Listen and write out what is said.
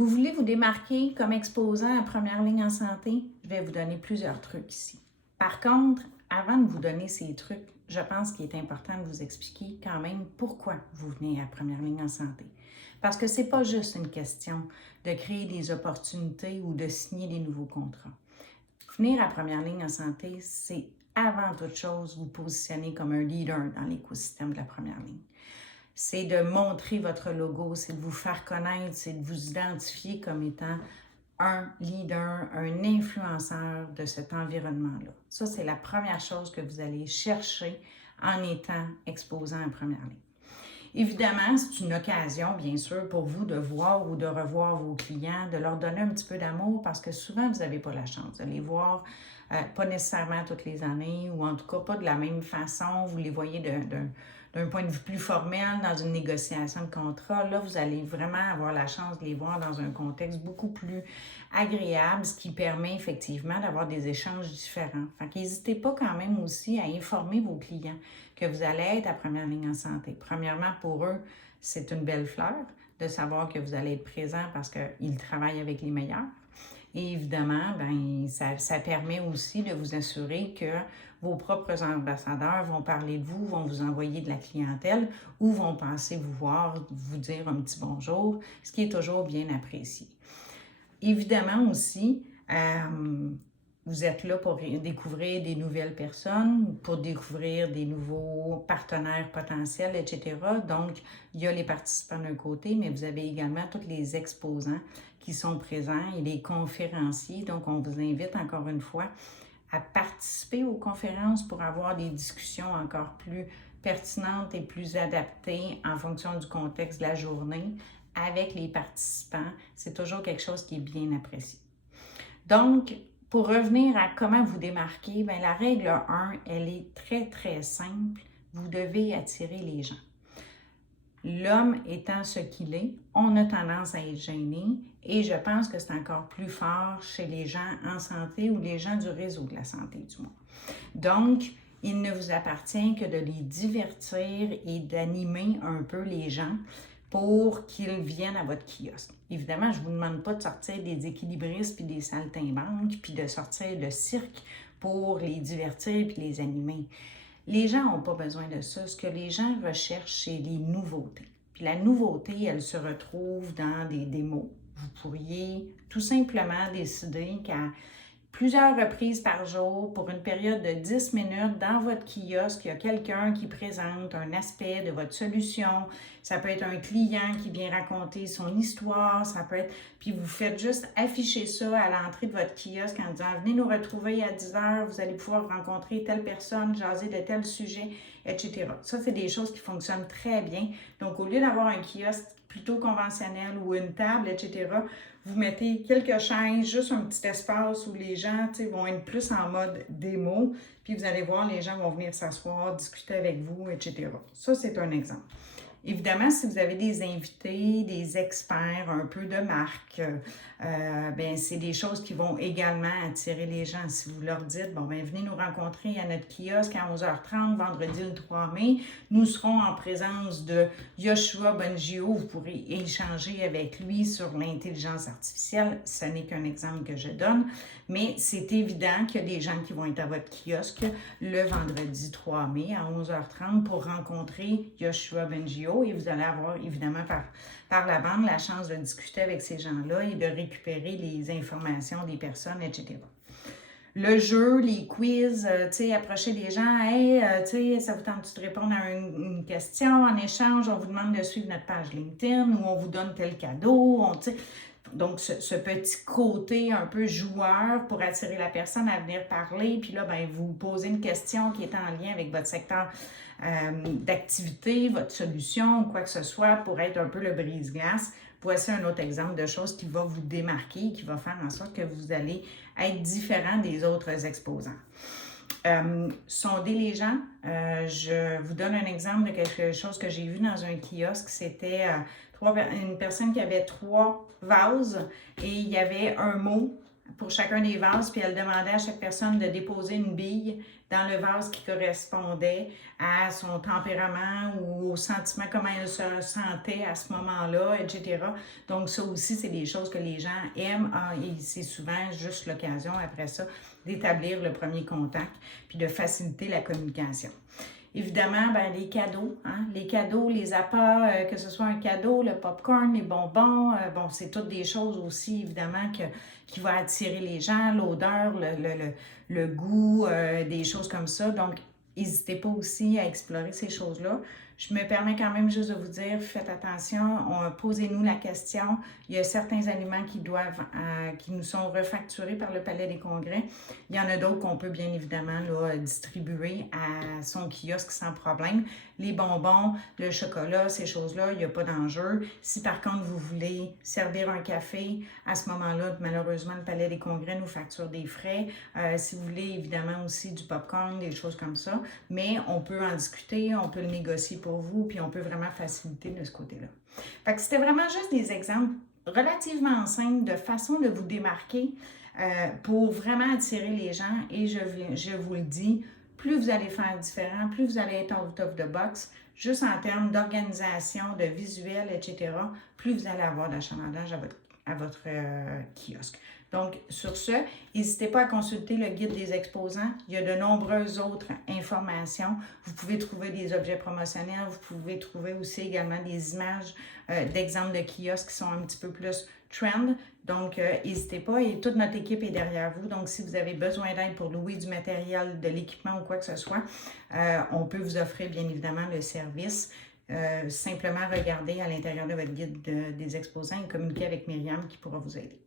Vous voulez vous démarquer comme exposant à première ligne en santé? Je vais vous donner plusieurs trucs ici. Par contre, avant de vous donner ces trucs, je pense qu'il est important de vous expliquer quand même pourquoi vous venez à première ligne en santé. Parce que ce n'est pas juste une question de créer des opportunités ou de signer des nouveaux contrats. Venir à première ligne en santé, c'est avant toute chose vous positionner comme un leader dans l'écosystème de la première ligne. C'est de montrer votre logo, c'est de vous faire connaître, c'est de vous identifier comme étant un leader, un influenceur de cet environnement-là. Ça, c'est la première chose que vous allez chercher en étant exposant en première ligne. Évidemment, c'est une occasion, bien sûr, pour vous de voir ou de revoir vos clients, de leur donner un petit peu d'amour parce que souvent, vous n'avez pas la chance de les voir, pas nécessairement toutes les années ou en tout cas pas de la même façon. Vous les voyez d'un point de vue plus formel dans une négociation de contrat. Là, vous allez vraiment avoir la chance de les voir dans un contexte beaucoup plus agréable, ce qui permet effectivement d'avoir des échanges différents. Fait qu'hésitez pas quand même aussi à informer vos clients que vous allez être à première ligne en santé. Premièrement, pour eux, c'est une belle fleur de savoir que vous allez être présent parce qu'ils travaillent avec les meilleurs. Et évidemment, ça permet aussi de vous assurer que vos propres ambassadeurs vont parler de vous, vont vous envoyer de la clientèle ou vont passer vous voir, vous dire un petit bonjour, ce qui est toujours bien apprécié. Évidemment aussi, vous êtes là pour découvrir des nouvelles personnes, pour découvrir des nouveaux partenaires potentiels, etc. Donc, il y a les participants d'un côté, mais vous avez également tous les exposants qui sont présents et les conférenciers. Donc, on vous invite encore une fois à participer aux conférences pour avoir des discussions encore plus pertinentes et plus adaptées en fonction du contexte de la journée avec les participants. C'est toujours quelque chose qui est bien apprécié. Donc, pour revenir à comment vous démarquer, la règle 1, elle est très, très simple. Vous devez attirer les gens. L'homme étant ce qu'il est, on a tendance à être gêné et je pense que c'est encore plus fort chez les gens en santé ou les gens du réseau de la santé du moins. Donc, il ne vous appartient que de les divertir et d'animer un peu les gens pour qu'ils viennent à votre kiosque. Évidemment, je ne vous demande pas de sortir des équilibristes puis des saltimbanques puis de sortir le cirque pour les divertir puis les animer. Les gens n'ont pas besoin de ça. Ce que les gens recherchent, c'est les nouveautés. Puis la nouveauté, elle se retrouve dans des démos. Vous pourriez tout simplement décider qu'à plusieurs reprises par jour, pour une période de 10 minutes, dans votre kiosque, il y a quelqu'un qui présente un aspect de votre solution. Ça peut être un client qui vient raconter son histoire, ça peut être... Puis vous faites juste afficher ça à l'entrée de votre kiosque en disant « Venez nous retrouver à 10 heures, vous allez pouvoir rencontrer telle personne, jaser de tel sujet, etc. » Ça, c'est des choses qui fonctionnent très bien. Donc, au lieu d'avoir un kiosque plutôt conventionnel ou une table, etc., vous mettez quelques chaises, juste un petit espace où les gens vont être plus en mode démo, puis vous allez voir, les gens vont venir s'asseoir, discuter avec vous, etc. Ça, c'est un exemple. Évidemment, si vous avez des invités, des experts, un peu de marque, c'est des choses qui vont également attirer les gens. Si vous leur dites, venez nous rencontrer à notre kiosque à 11h30, vendredi le 3 mai, nous serons en présence de Yoshua Bengio, vous pourrez échanger avec lui sur l'intelligence artificielle. Ce n'est qu'un exemple que je donne, mais c'est évident qu'il y a des gens qui vont être à votre kiosque le vendredi 3 mai à 11h30 pour rencontrer Yoshua Bengio. Et vous allez avoir évidemment par la bande la chance de discuter avec ces gens-là et de récupérer les informations des personnes, etc. Le jeu, les quiz, approcher des gens, hey, ça vous tente de répondre à une question en échange, on vous demande de suivre notre page LinkedIn ou on vous donne tel cadeau, donc, ce petit côté un peu joueur pour attirer la personne à venir parler. Puis là, vous posez une question qui est en lien avec votre secteur d'activité, votre solution ou quoi que ce soit pour être un peu le brise-glace. Voici un autre exemple de choses qui va vous démarquer, qui va faire en sorte que vous allez être différent des autres exposants. Sondez les gens. Je vous donne un exemple de quelque chose que j'ai vu dans un kiosque. C'était une personne qui avait 3 vases et il y avait un mot pour chacun des vases, puis elle demandait à chaque personne de déposer une bille dans le vase qui correspondait à son tempérament ou au sentiment, comment elle se sentait à ce moment-là, etc. Donc ça aussi, c'est des choses que les gens aiment et c'est souvent juste l'occasion après ça d'établir le premier contact puis de faciliter la communication. Évidemment, ben, les cadeaux, les appâts, que ce soit un cadeau, le popcorn, les bonbons, bon, c'est toutes des choses aussi, évidemment, qui vont attirer les gens, l'odeur, le goût, des choses comme ça. Donc, n'hésitez pas aussi à explorer ces choses-là. Je me permets quand même juste de vous dire, faites attention, posez-nous la question. Il y a certains aliments qui nous sont refacturés par le Palais des Congrès. Il y en a d'autres qu'on peut bien évidemment là, distribuer à son kiosque sans problème. Les bonbons, le chocolat, ces choses-là, il n'y a pas d'enjeu. Si par contre vous voulez servir un café, à ce moment-là, malheureusement, le Palais des Congrès nous facture des frais. Si vous voulez évidemment aussi du popcorn, des choses comme ça, mais on peut en discuter, on peut le négocier pour vous, puis on peut vraiment faciliter de ce côté-là. Fait que c'était vraiment juste des exemples relativement simples de façon de vous démarquer pour vraiment attirer les gens. Et je vous le dis, plus vous allez faire différent, plus vous allez être out of the box, juste en termes d'organisation, de visuel, etc., plus vous allez avoir d'achalandage à votre kiosque. Donc, sur ce, n'hésitez pas à consulter le guide des exposants. Il y a de nombreuses autres informations. Vous pouvez trouver des objets promotionnels. Vous pouvez trouver aussi également des images d'exemples de kiosques qui sont un petit peu plus trend. Donc, n'hésitez pas. Et toute notre équipe est derrière vous. Donc, si vous avez besoin d'aide pour louer du matériel, de l'équipement ou quoi que ce soit, on peut vous offrir bien évidemment le service. Simplement regardez à l'intérieur de votre guide des exposants et communiquer avec Myriam qui pourra vous aider.